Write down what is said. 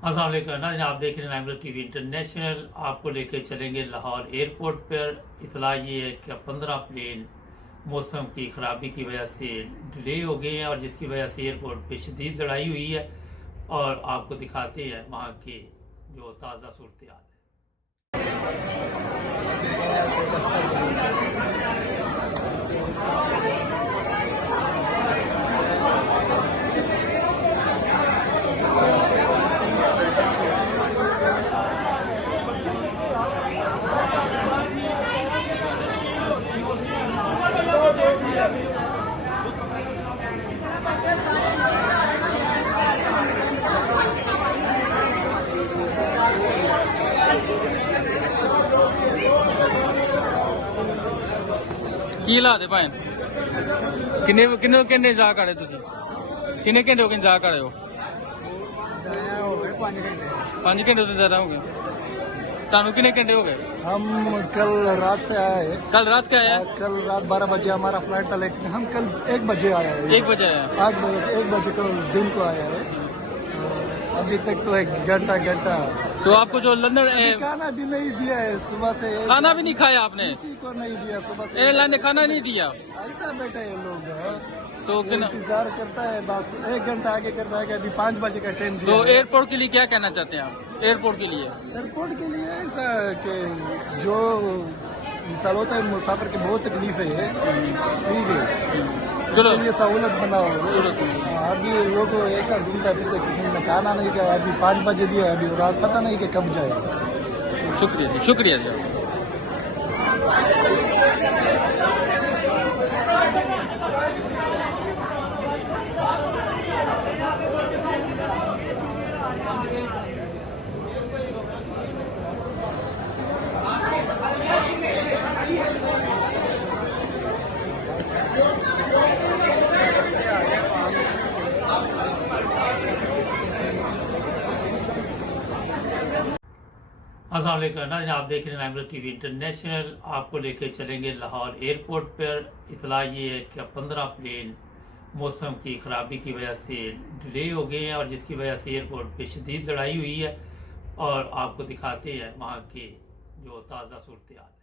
अस्सलाम वालेकुम नाज़रीन, आप देख रहे हैं नाइमरस टीवी इंटरनेशनल। आपको लेके चलेंगे लाहौर एयरपोर्ट पर। इतला ये है कि 15 प्लेन मौसम की खराबी की वजह से डिले हो गए हैं और जिसकी वजह से एयरपोर्ट पे शदीद लड़ाई हुई है और आपको दिखाते हैं वहाँ के जो ताज़ा सूरत हाल है। ਕੀ ਹਾਲਾਤ ਹੈ ਭਾਈ ਕਿੰਨੇ ਕਿੰਨੇ ਕਿੰਨੇ ਜਾ ਕਰੇ ਤੁਸੀਂ ਕਿੰਨੇ ਘੰਟੇ ਹੋ ਗਏ ਜਾ ਕਰੇ ਹੋ 5 घंटे से ज्यादा हो गए तानू कितने घंटे हो गए हम कल रात से आए हैं। कल रात का आया कल रात 12 बजे हमारा फ्लाइट था, लेकिन हम कल 1 बजे आए हैं। 1 बजे आया 1 बजे कल दिन को आया है। अभी तक तो 1 घंटा तो आपको जो लंदन खाना भी नहीं दिया है सुबह से। खाना भी नहीं खाया आपने किसी को नहीं दिया सुबह से। एयरलाइन ने खाना नहीं दिया ऐसा बैठे ये लोग तो इंतजार करता है, बस 1 घंटा आगे करता है कि अभी 5 बजे का ट्रेन दिया तो है। एयरपोर्ट के लिए क्या कहना चाहते हैं आप एयरपोर्ट के लिए एयरपोर्ट के लिए ऐसा कि जो मिसाल होता है मुसाफिर की बहुत तकलीफ है ये, ठीक है, चलो ये सहूलत बनाओ। जरूरत अभी लोग ऐसा ढूंढता फिरते, किसी ने खाना नहीं खाया, अभी 5 बजे दिया, अभी रात पता नहीं कि कब जाएगा। शुक्रिया जी अस्सलाम वालेकुम नाज़रीन, आप देख रहे हैं नाइमरस टीवी इंटरनेशनल। आपको लेके चलेंगे लाहौर एयरपोर्ट पर। इतला ये है कि 15 प्लेन मौसम की खराबी की वजह से डिले हो गए हैं और जिसकी वजह से एयरपोर्ट पे शदीद लड़ाई हुई है और आपको दिखाते हैं वहाँ के जो ताज़ा सूरत हाल है।